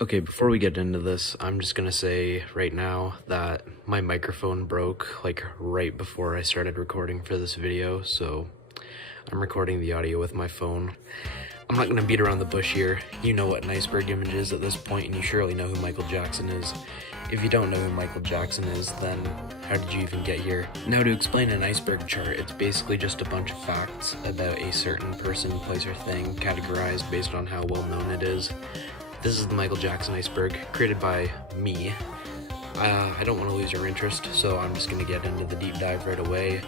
Okay, before we get into this, I'm just gonna say right now that my microphone broke like right before I started recording for this video, so I'm recording the audio with my phone. I'm not gonna beat around the bush here. You know what an iceberg image is at this point, and you surely know who Michael Jackson is. If you don't know who Michael Jackson is, then how did you even get here? Now, to explain an iceberg chart, it's basically just a bunch of facts about a certain person, place, or thing, categorized based on how well known it is. This is the Michael Jackson Iceberg, created by me. I don't want to lose your interest, so I'm just going to get into the deep dive right away.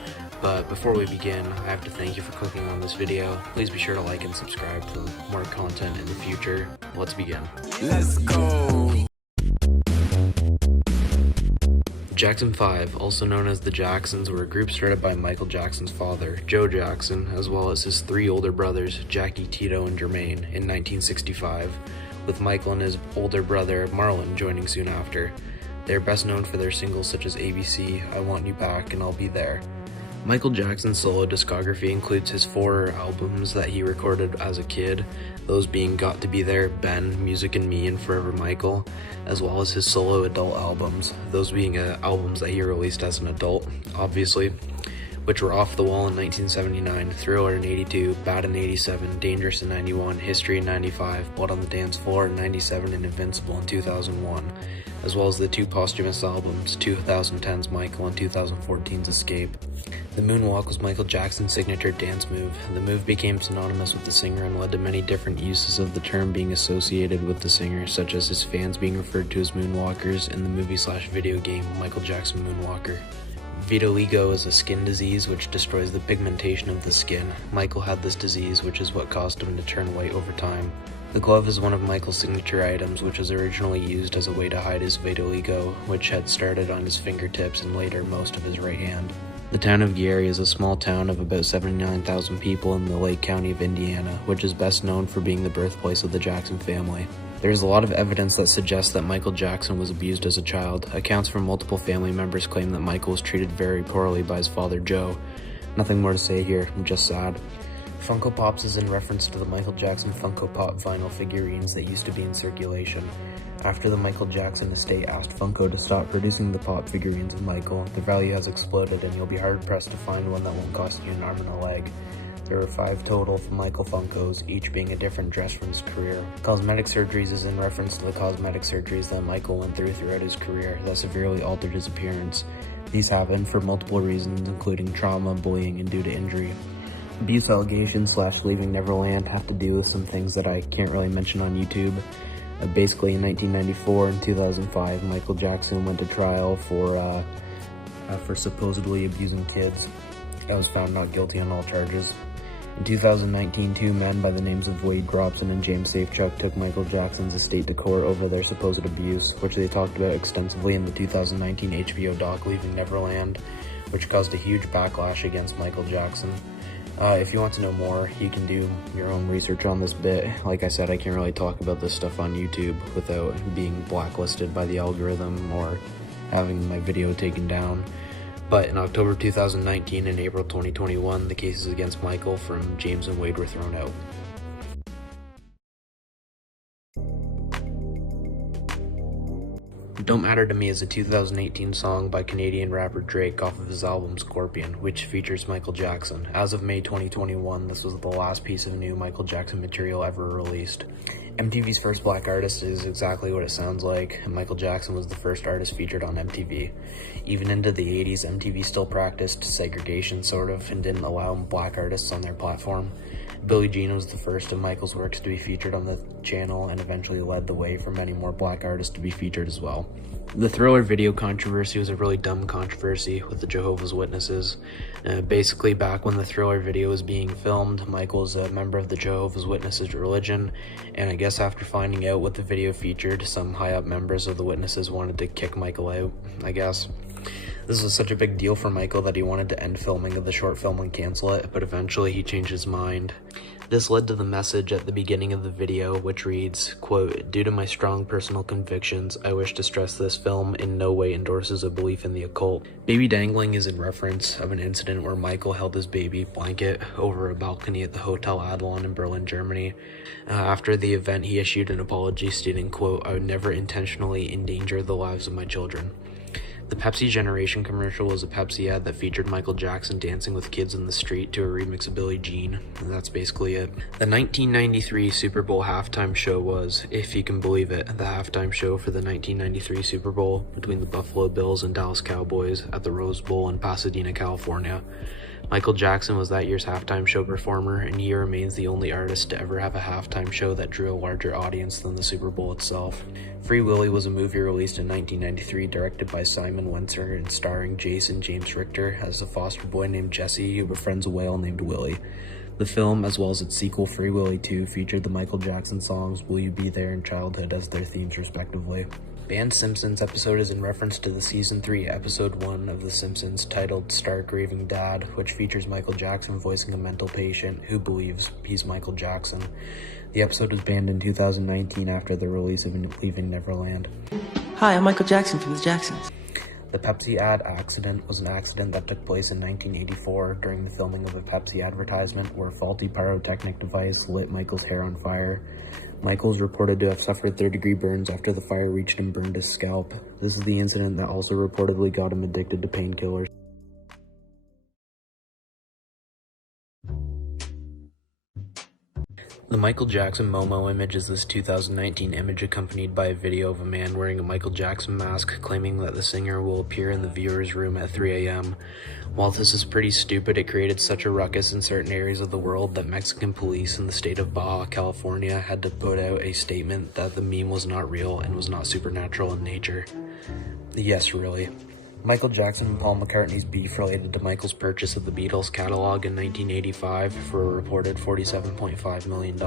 But before we begin, I have to thank you for clicking on this video. Please be sure to like and subscribe for more content in the future. Let's begin. Let's go! Jackson 5, also known as the Jacksons, were a group started by Michael Jackson's father, Joe Jackson, as well as his three older brothers, Jackie, Tito, and Jermaine, in 1965, with Michael and his older brother, Marlon, joining soon after. They are best known for their singles such as ABC, I Want You Back, and I'll Be There. Michael Jackson's solo discography includes his 4 albums that he recorded as a kid, those being Got to Be There, Ben, Music and Me, and Forever Michael, as well as his solo adult albums, those being albums that he released as an adult, obviously, which were Off the Wall in 1979, Thriller in 82, Bad in 87, Dangerous in 91, History in 95, Blood on the Dance Floor in 97, and Invincible in 2001, as well as the 2 posthumous albums, 2010's Michael and 2014's Escape. The moonwalk was Michael Jackson's signature dance move. The move became synonymous with the singer and led to many different uses of the term being associated with the singer, such as his fans being referred to as moonwalkers in the movie/video game Michael Jackson Moonwalker. Vitiligo is a skin disease which destroys the pigmentation of the skin. Michael had this disease, which is what caused him to turn white over time. The glove is one of Michael's signature items, which was originally used as a way to hide his vitiligo, which had started on his fingertips and later most of his right hand. The town of Gary is a small town of about 79,000 people in the Lake County of Indiana, which is best known for being the birthplace of the Jackson family. There is a lot of evidence that suggests that Michael Jackson was abused as a child. Accounts from multiple family members claim that Michael was treated very poorly by his father Joe. Nothing more to say here, I'm just sad. Funko Pops is in reference to the Michael Jackson Funko Pop vinyl figurines that used to be in circulation. After the Michael Jackson estate asked Funko to stop producing the pop figurines of Michael, the value has exploded and you'll be hard-pressed to find one that won't cost you an arm and a leg. There are 5 total from Michael Funkos, each being a different dress from his career. Cosmetic surgeries is in reference to the cosmetic surgeries that Michael went through throughout his career that severely altered his appearance. These happened for multiple reasons, including trauma, bullying, and due to injury. Abuse allegations / leaving Neverland have to do with some things that I can't really mention on YouTube. Basically, in 1994 and 2005, Michael Jackson went to trial for supposedly abusing kids. He was found not guilty on all charges. In 2019, 2 men by the names of Wade Robson and James Safechuck took Michael Jackson's estate to court over their supposed abuse, which they talked about extensively in the 2019 HBO doc Leaving Neverland, which caused a huge backlash against Michael Jackson. If you want to know more, you can do your own research on this bit. Like I said, I can't really talk about this stuff on YouTube without being blacklisted by the algorithm or having my video taken down. But in October 2019 and April 2021, the cases against Michael from James and Wade were thrown out. Don't Matter to Me is a 2018 song by Canadian rapper Drake off of his album Scorpion, which features Michael Jackson. As of May 2021, this was the last piece of new Michael Jackson material ever released. MTV's first black artist is exactly what it sounds like, and Michael Jackson was the first artist featured on MTV. Even into the 80s, MTV still practiced segregation, sort of, and didn't allow black artists on their platform. Billie Jean was the first of Michael's works to be featured on the channel and eventually led the way for many more black artists to be featured as well. The Thriller video controversy was a really dumb controversy with the Jehovah's Witnesses. Basically, back when the Thriller video was being filmed, Michael was a member of the Jehovah's Witnesses religion, and I guess after finding out what the video featured, some high-up members of the Witnesses wanted to kick Michael out, I guess. This was such a big deal for Michael that he wanted to end filming of the short film and cancel it, but eventually he changed his mind. This led to the message at the beginning of the video, which reads, quote, "Due to my strong personal convictions, I wish to stress this film in no way endorses a belief in the occult." Baby dangling is in reference of an incident where Michael held his baby blanket over a balcony at the Hotel Adlon in Berlin, Germany. After the event, he issued an apology stating, quote, "I would never intentionally endanger the lives of my children." The Pepsi Generation commercial was a Pepsi ad that featured Michael Jackson dancing with kids in the street to a remix of Billie Jean, and that's basically it. The 1993 Super Bowl halftime show was, if you can believe it, the halftime show for the 1993 Super Bowl between the Buffalo Bills and Dallas Cowboys at the Rose Bowl in Pasadena, California. Michael Jackson was that year's halftime show performer, and he remains the only artist to ever have a halftime show that drew a larger audience than the Super Bowl itself. Free Willy was a movie released in 1993 directed by Simon Wenzer and starring Jason James Richter as a foster boy named Jesse who befriends a whale named Willie. The film, as well as its sequel Free Willy 2, featured the Michael Jackson songs Will You Be There and Childhood as their themes respectively. Banned Simpsons episode is in reference to the Season 3, Episode 1 of The Simpsons titled Stark Raving Dad, which features Michael Jackson voicing a mental patient who believes he's Michael Jackson. The episode was banned in 2019 after the release of Leaving Neverland. Hi, I'm Michael Jackson from the Jacksons. The Pepsi ad accident was an accident that took place in 1984 during the filming of a Pepsi advertisement where a faulty pyrotechnic device lit Michael's hair on fire. Michael is reported to have suffered third-degree burns after the fire reached and burned his scalp. This is the incident that also reportedly got him addicted to painkillers. The Michael Jackson Momo image is this 2019 image accompanied by a video of a man wearing a Michael Jackson mask claiming that the singer will appear in the viewer's room at 3 a.m. While this is pretty stupid, it created such a ruckus in certain areas of the world that Mexican police in the state of Baja California had to put out a statement that the meme was not real and was not supernatural in nature. Yes, really. Michael Jackson and Paul McCartney's beef related to Michael's purchase of the Beatles catalog in 1985 for a reported $47.5 million.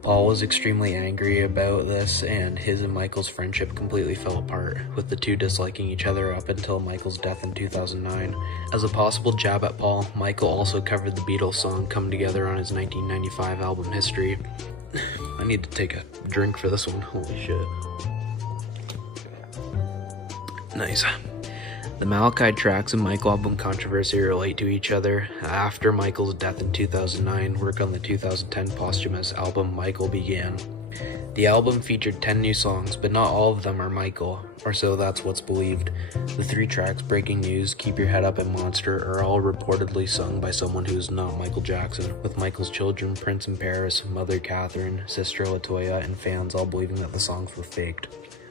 Paul was extremely angry about this, and his and Michael's friendship completely fell apart, with the two disliking each other up until Michael's death in 2009. As a possible jab at Paul, Michael also covered the Beatles song Come Together on his 1995 album History. I need to take a drink for this one, holy shit. Nice. The Malachi tracks and Michael album controversy relate to each other. After Michael's death in 2009, work on the 2010 posthumous album Michael began. The album featured 10 new songs, but not all of them are Michael, or so that's what's believed. The 3 tracks, Breaking News, Keep Your Head Up, and Monster, are all reportedly sung by someone who is not Michael Jackson, with Michael's children, Prince and Paris, Mother Catherine, Sister Latoya, and fans all believing that the songs were faked.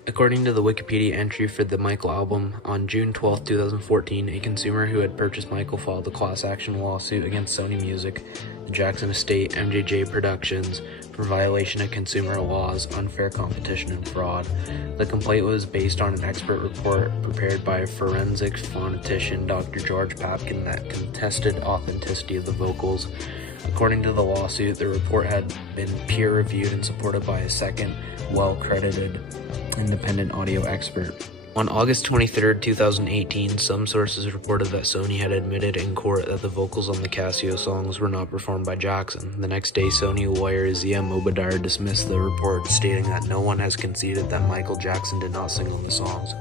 According to the Wikipedia entry for the Michael album, on June 12, 2014, a consumer who had purchased Michael filed a class action lawsuit against Sony Music, the Jackson Estate, MJJ Productions, for violation of consumer laws, unfair competition, and fraud. The complaint was based on an expert report prepared by forensic phonetician Dr. George Papkin that contested authenticity of the vocals. According to the lawsuit, the report had been peer-reviewed and supported by a second, well-credited, independent audio expert. On August 23, 2018, some sources reported that Sony had admitted in court that the vocals on the Casio songs were not performed by Jackson. The next day, Sony lawyer Zia Mobadar dismissed the report, stating that no one has conceded that Michael Jackson did not sing on the songs.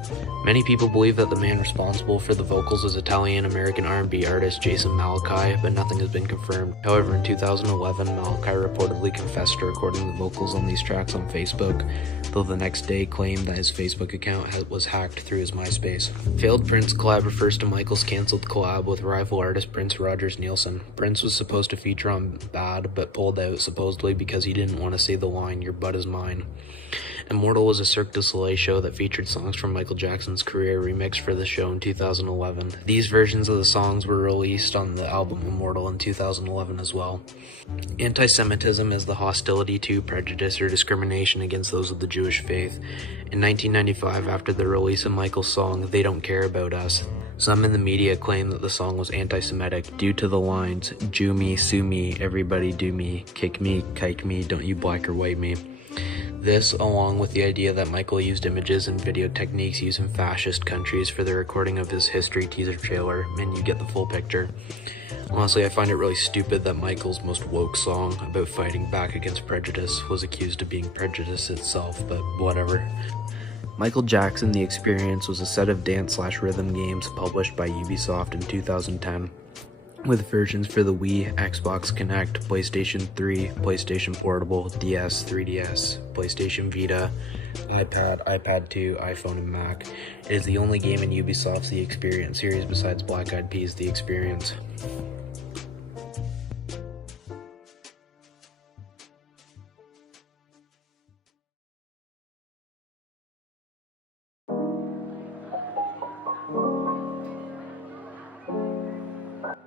Many people believe that the man responsible for the vocals is Italian-American R&B artist Jason Malachi, but nothing has been confirmed. However, in 2011, Malachi reportedly confessed to recording the vocals on these tracks on Facebook, though the next day claimed that his Facebook account was hacked through his MySpace. Failed Prince collab refers to Michael's cancelled collab with rival artist Prince Rogers Nielsen. Prince was supposed to feature on Bad, but pulled out supposedly because he didn't want to say the line, "Your butt is mine." Immortal was a Cirque du Soleil show that featured songs from Michael Jackson's career remixed for the show in 2011. These versions of the songs were released on the album Immortal in 2011 as well. Anti-Semitism is the hostility to, prejudice, or discrimination against those of the Jewish faith. In 1995, after the release of Michael's song, They Don't Care About Us, some in the media claimed that the song was anti-Semitic due to the lines, "Jew me, sue me, everybody do me, kick me, kike me, don't you black or white me." This, along with the idea that Michael used images and video techniques used in fascist countries for the recording of his History teaser trailer, and you get the full picture. Honestly, I find it really stupid that Michael's most woke song about fighting back against prejudice was accused of being prejudice itself, but whatever. Michael Jackson The Experience was a set of dance/rhythm games published by Ubisoft in 2010, with versions for the Wii, Xbox Kinect, PlayStation 3, PlayStation Portable, DS, 3DS, PlayStation Vita, iPad, iPad 2, iPhone, and Mac. It is the only game in Ubisoft's The Experience series besides Black Eyed Peas' The Experience.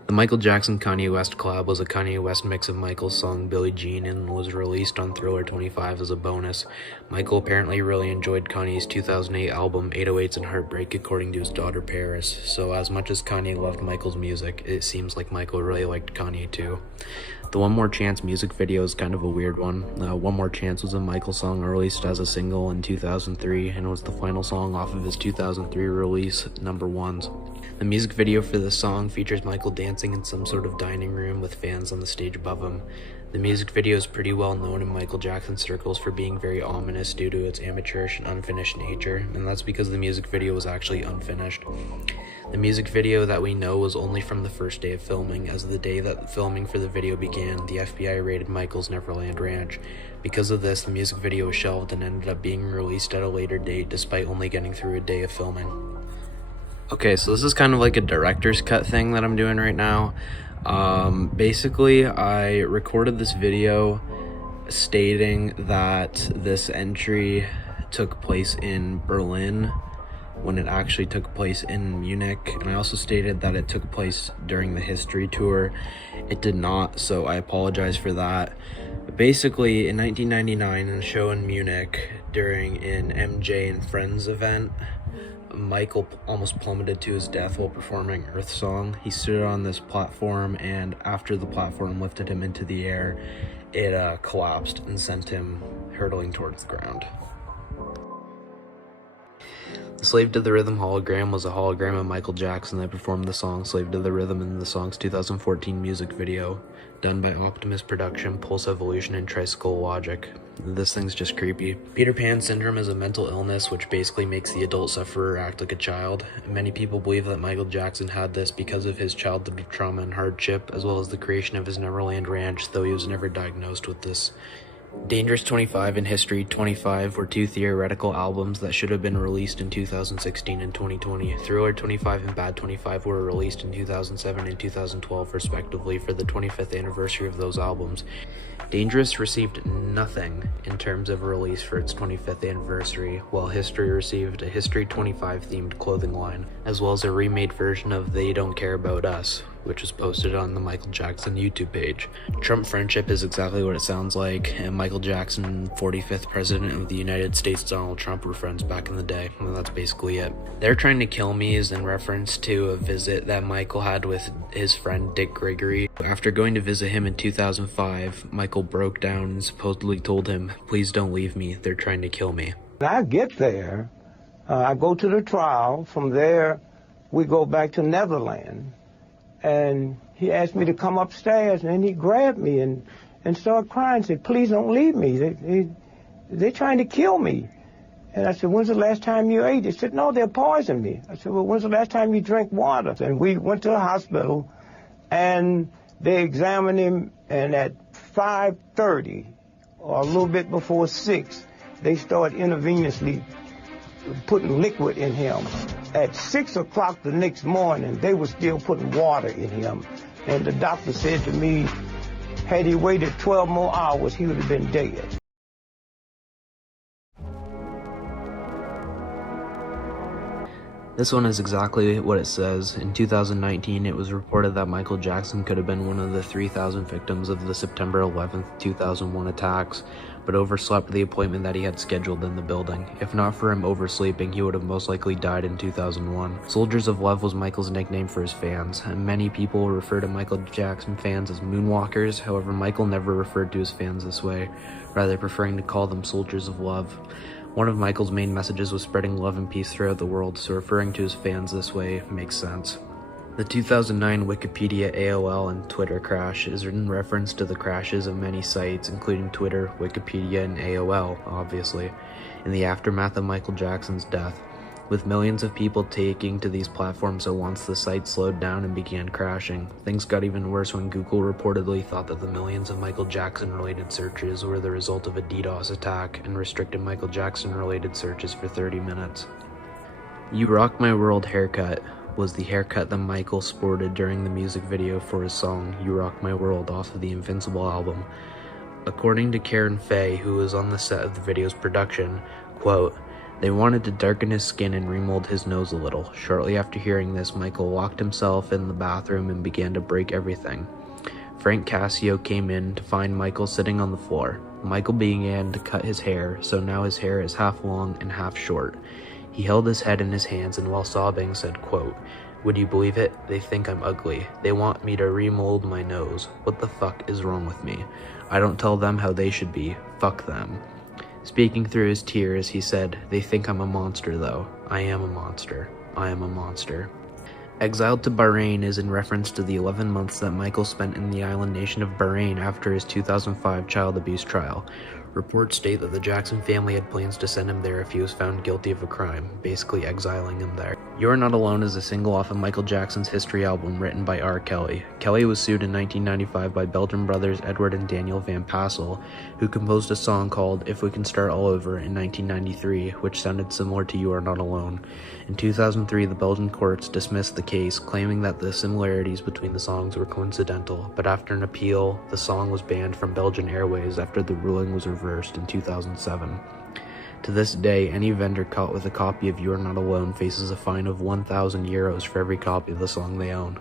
The Michael Jackson-Kanye West collab was a Kanye West mix of Michael's song Billie Jean and was released on Thriller 25 as a bonus. Michael apparently really enjoyed Kanye's 2008 album 808s and Heartbreak, according to his daughter Paris. So as much as Kanye loved Michael's music, it seems like Michael really liked Kanye too. The One More Chance music video is kind of a weird one. One More Chance was a Michael song released as a single in 2003 and was the final song off of his 2003 release, Number Ones. The music video for this song features Michael dancing in some sort of dining room with fans on the stage above him. The music video is pretty well known in Michael Jackson circles for being very ominous due to its amateurish and unfinished nature, and that's because the music video was actually unfinished. The music video that we know was only from the first day of filming, as the day that filming for the video began, the FBI raided Michael's Neverland Ranch. Because of this, the music video was shelved and ended up being released at a later date, despite only getting through a day of filming. Okay, so this is kind of like a director's cut thing that I'm doing right now. Basically, I recorded this video stating that this entry took place in Berlin when it actually took place in Munich, and I also stated that it took place during the history tour. It did not, so I apologize for that. But basically, in 1999, in a show in Munich during an MJ and Friends event, Michael almost plummeted to his death while performing Earth Song. He stood on this platform, and after the platform lifted him into the air, it collapsed and sent him hurtling towards the ground. The Slave to the Rhythm hologram was a hologram of Michael Jackson that performed the song Slave to the Rhythm in the song's 2014 music video, done by Optimus Production, Pulse Evolution, and Tricycle Logic. This thing's just creepy. Peter Pan syndrome is a mental illness which basically makes the adult sufferer act like a child. Many people believe that Michael Jackson had this because of his childhood trauma and hardship, as well as the creation of his Neverland Ranch, though he was never diagnosed with this. Dangerous 25 and History 25 were two theoretical albums that should have been released in 2016 and 2020. Thriller 25 and Bad 25 were released in 2007 and 2012 respectively for the 25th anniversary of those albums. Dangerous received nothing in terms of release for its 25th anniversary, while History received a History 25 themed clothing line, as well as a remade version of They Don't Care About Us, which was posted on the Michael Jackson YouTube page. Trump friendship is exactly what it sounds like, and Michael Jackson, 45th President of the United States Donald Trump, were friends back in the day, and that's basically it. They're Trying to Kill Me is in reference to a visit that Michael had with his friend Dick Gregory. After going to visit him in 2005, Michael broke down and supposedly told him, "Please don't leave me, they're trying to kill me." When I get there, I go to the trial. From there, we go back to Netherlands. And he asked me to come upstairs, and he grabbed me and started crying, said, "Please don't leave me. They're trying to kill me." And I said, "When's the last time you ate?" He said, "No, they'll poison me." I said, "Well, when's the last time you drank water?" And we went to the hospital, and they examined him, and at 5:30, or a little bit before 6, they started intravenously putting liquid in him. At 6 o'clock the next morning, they were still putting water in him. And the doctor said to me, had he waited 12 more hours, he would have been dead. This one is exactly what it says. In 2019, it was reported that Michael Jackson could have been one of the 3,000 victims of the September 11th, 2001 attacks, but overslept the appointment that he had scheduled in the building. If not for him oversleeping, he would have most likely died in 2001. Soldiers of Love was Michael's nickname for his fans, and many people refer to Michael Jackson fans as moonwalkers. However, Michael never referred to his fans this way, rather preferring to call them Soldiers of Love. One of Michael's main messages was spreading love and peace throughout the world, so referring to his fans this way makes sense. The 2009 Wikipedia, AOL, and Twitter crash is in reference to the crashes of many sites, including Twitter, Wikipedia, and AOL, obviously, in the aftermath of Michael Jackson's death, with millions of people taking to these platforms. So once the site slowed down and began crashing, things got even worse when Google reportedly thought that the millions of Michael Jackson-related searches were the result of a DDoS attack and restricted Michael Jackson-related searches for 30 minutes. You Rock My World haircut was the haircut that Michael sported during the music video for his song You Rock My World off of the Invincible album. According to Karen Fay, who was on the set of the video's production, quote, "They wanted to darken his skin and remold his nose a little. Shortly after hearing this, Michael locked himself in the bathroom and began to break everything. Frank Cassio came in to find Michael sitting on the floor. Michael began to cut his hair, so now his hair is half long and half short. He held his head in his hands and while sobbing said, quote, 'Would you believe it? They think I'm ugly. They want me to remold my nose. What the fuck is wrong with me? I don't tell them how they should be. Fuck them.' Speaking through his tears, he said, 'They think I'm a monster though. I am a monster. I am a monster.' Exiled to Bahrain is in reference to the 11 months that Michael spent in the island nation of Bahrain after his 2005 child abuse trial. Reports state that the Jackson family had plans to send him there if he was found guilty of a crime, basically exiling him there. You're Not Alone is a single off of Michael Jackson's History album written by R. Kelly. Kelly was sued in 1995 by Belgian brothers Edward and Daniel Van Passel, who composed a song called If We Can Start All Over in 1993, which sounded similar to You Are Not Alone. In 2003, the Belgian courts dismissed the case, claiming that the similarities between the songs were coincidental, but after an appeal, the song was banned from Belgian Airways after the ruling was reversed in 2007. To this day, any vendor caught with a copy of You Are Not Alone faces a fine of €1,000 for every copy of the song they own.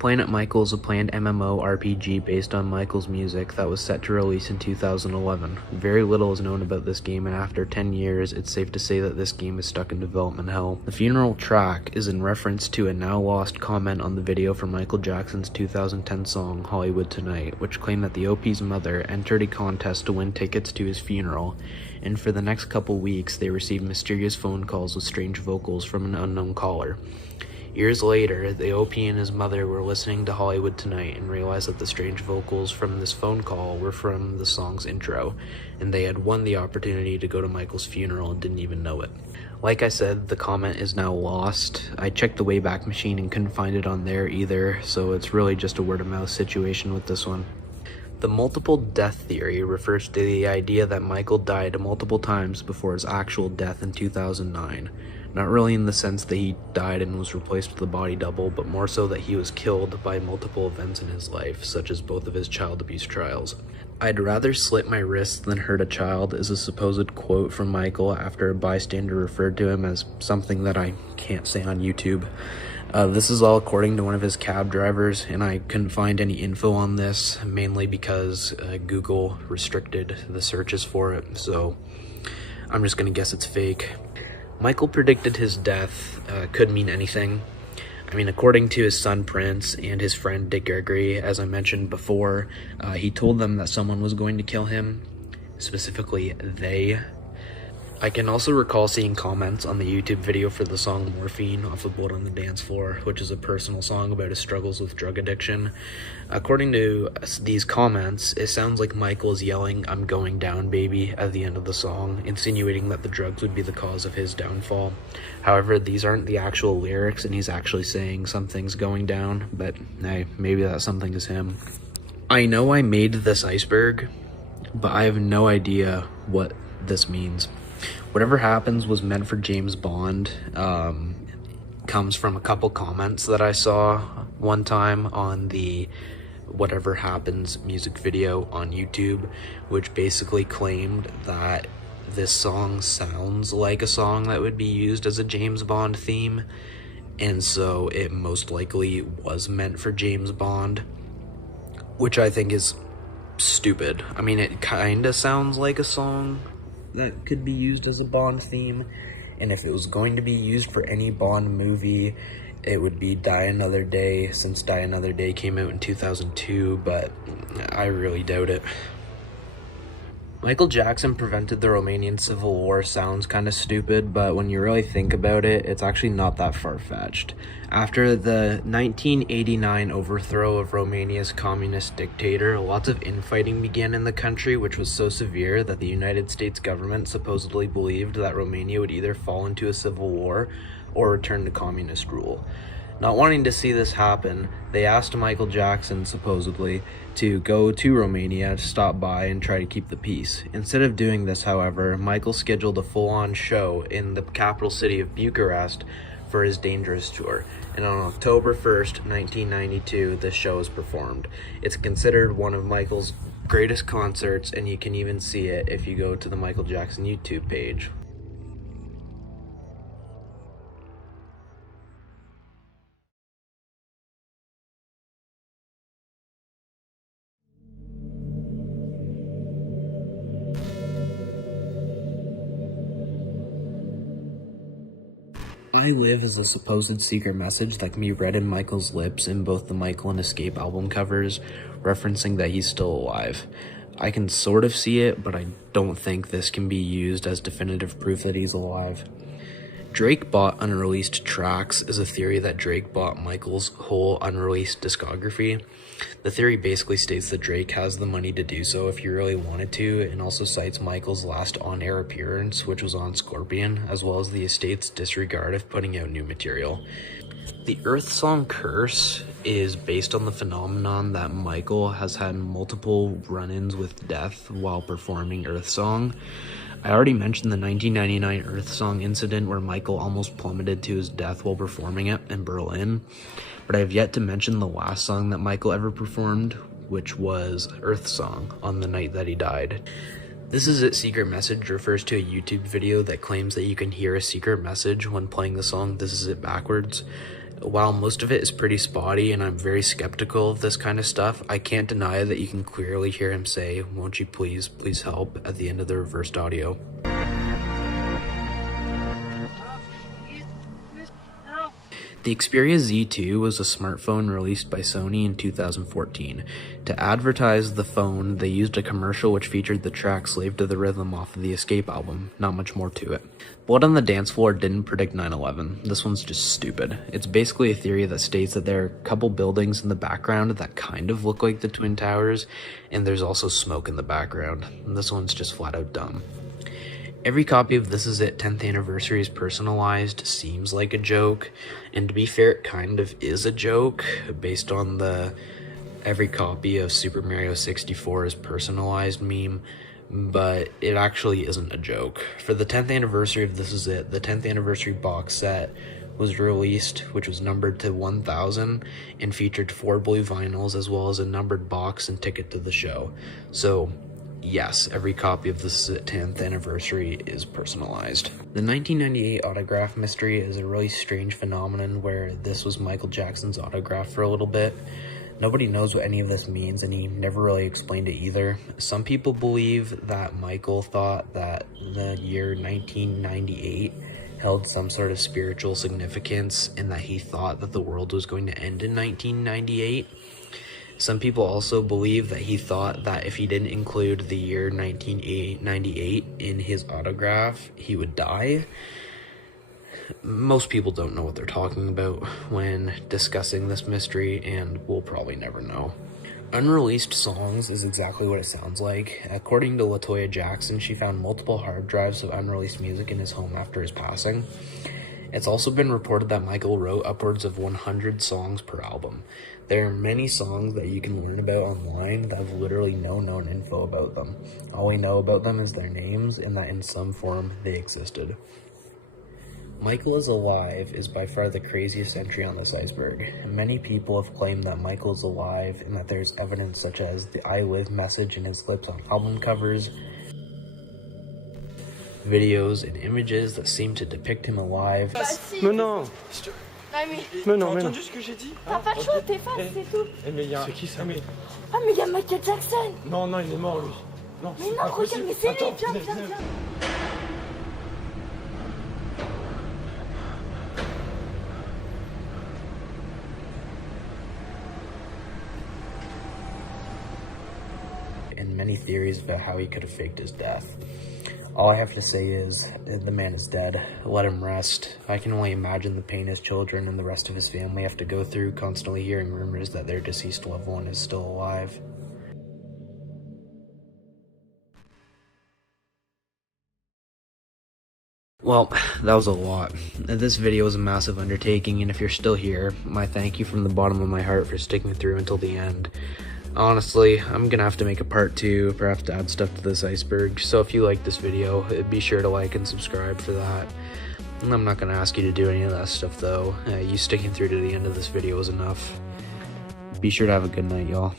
Planet Michael is a planned MMORPG based on Michael's music that was set to release in 2011. Very little is known about this game, and after 10 years, it's safe to say that this game is stuck in development hell. The funeral track is in reference to a now-lost comment on the video for Michael Jackson's 2010 song, Hollywood Tonight, which claimed that the OP's mother entered a contest to win tickets to his funeral, and for the next couple weeks, they received mysterious phone calls with strange vocals from an unknown caller. Years later, the OP and his mother were listening to Hollywood Tonight and realized that the strange vocals from this phone call were from the song's intro, and they had won the opportunity to go to Michael's funeral and didn't even know it. Like I said, the comment is now lost. I checked the Wayback Machine and couldn't find it on there either, so it's really just a word-of-mouth situation with this one. The multiple death theory refers to the idea that Michael died multiple times before his actual death in 2009. Not really in the sense that he died and was replaced with a body double, but more so that he was killed by multiple events in his life, such as both of his child abuse trials. "I'd rather slit my wrists than hurt a child" is a supposed quote from Michael after a bystander referred to him as something that I can't say on YouTube. This is all according to one of his cab drivers, and I couldn't find any info on this, mainly because Google restricted the searches for it, so I'm just gonna guess it's fake. Michael predicted his death could mean anything. I mean, according to his son Prince and his friend Dick Gregory, as I mentioned before, he told them that someone was going to kill him, specifically they. I can also recall seeing comments on the YouTube video for the song Morphine off of Blood on the Dance Floor, which is a personal song about his struggles with drug addiction. According to these comments, it sounds like Michael is yelling, "I'm going down, baby," at the end of the song, insinuating that the drugs would be the cause of his downfall. However, these aren't the actual lyrics, and he's actually saying something's going down, but hey, maybe that something is him. I know I made this iceberg, but I have no idea what this means. Whatever happens was meant for James Bond. Comes from a couple comments that I saw one time on the Whatever Happens music video on YouTube, which basically claimed that this song sounds like a song that would be used as a James Bond theme, and so it most likely was meant for James Bond, which I think is stupid. I mean, it kinda sounds like a song that could be used as a Bond theme, and if it was going to be used for any Bond movie, it would be Die Another Day, since Die Another Day came out in 2002, but I really doubt it. Michael Jackson prevented the Romanian Civil War sounds kind of stupid, but when you really think about it, it's actually not that far-fetched. After the 1989 overthrow of Romania's communist dictator, lots of infighting began in the country, which was so severe that the United States government supposedly believed that Romania would either fall into a civil war or return to communist rule. Not wanting to see this happen, they asked Michael Jackson, supposedly, to go to Romania to stop by and try to keep the peace. Instead of doing this, however, Michael scheduled a full-on show in the capital city of Bucharest for his Dangerous tour. And on October 1st, 1992, this show was performed. It's considered one of Michael's greatest concerts, and you can even see it if you go to the Michael Jackson YouTube page. I Live is a supposed secret message that can be read in Michael's lips in both the Michael and Escape album covers, referencing that he's still alive. I can sort of see it, but I don't think this can be used as definitive proof that he's alive. Drake bought unreleased tracks is a theory that Drake bought Michael's whole unreleased discography. The theory basically states that Drake has the money to do so if he really wanted to, and also cites Michael's last on-air appearance, which was on Scorpion, as well as the estate's disregard of putting out new material. The Earth song Curse is based on the phenomenon that Michael has had multiple run-ins with death while performing Earth Song. I already mentioned the 1999 Earth Song incident where Michael almost plummeted to his death while performing it in Berlin, but I have yet to mention the last song that Michael ever performed, which was Earth Song, on the night that he died. This Is It Secret Message refers to a YouTube video that claims that you can hear a secret message when playing the song This Is It backwards. While most of it is pretty spotty and I'm very skeptical of this kind of stuff, I can't deny that you can clearly hear him say, "Won't you please help," at the end of the reversed audio. The Xperia Z2 was a smartphone released by Sony in 2014. To advertise the phone, they used a commercial which featured the track Slave to the Rhythm off of the Escape album. Not much more to it. Blood on the Dance Floor didn't predict 9/11. This one's just stupid. It's basically a theory that states that there are a couple buildings in the background that kind of look like the Twin Towers, and there's also smoke in the background. And this one's just flat out dumb. Every copy of This Is It 10th Anniversary is personalized, seems like a joke, and to be fair, it kind of is a joke, based on the every copy of Super Mario 64 is personalized meme, but it actually isn't a joke. For the 10th anniversary of This Is It, the 10th anniversary box set was released, which was numbered to 1000, and featured 4 blue vinyls, as well as a numbered box and ticket to the show. So, yes, every copy of This Is It 10th Anniversary is personalized. The 1998 autograph mystery is a really strange phenomenon where this was Michael Jackson's autograph for a little bit. Nobody knows what any of this means, and he never really explained it either. Some people believe that Michael thought that the year 1998 held some sort of spiritual significance, and that he thought that the world was going to end in 1998. Some people also believe that he thought that if he didn't include the year 1998 in his autograph, he would die. Most people don't know what they're talking about when discussing this mystery, and we'll probably never know. Unreleased songs is exactly what it sounds like. According to LaToya Jackson, she found multiple hard drives of unreleased music in his home after his passing. It's also been reported that Michael wrote upwards of 100 songs per album. There are many songs that you can learn about online that have literally no known info about them. All we know about them is their names and that in some form they existed. Michael is alive is by far the craziest entry on this iceberg. Many people have claimed that Michael is alive and that there's evidence such as the I Live message in his lips on album covers, videos and images that seem to depict him alive. Mais non. Mais non, mais non. ce que j'ai dit? T'as pas chaud, t'es fan, c'est tout. C'est qui ça? Ah, mais il y a Michael Jackson. Non, il est mort lui. Non, mais non, regarde, mais c'est lui, viens. many theories about how he could have faked his death. All I have to say is, the man is dead. Let him rest. I can only imagine the pain his children and the rest of his family have to go through, constantly hearing rumors that their deceased loved one is still alive. Well, that was a lot. This video was a massive undertaking, and if you're still here, my thank you from the bottom of my heart for sticking through until the end. Honestly, I'm gonna have to make a part 2, perhaps to add stuff to this iceberg, so if you like this video, be sure to like and subscribe for that. And I'm not gonna ask you to do any of that stuff though. You sticking through to the end of this video is enough. Be sure to have a good night, y'all.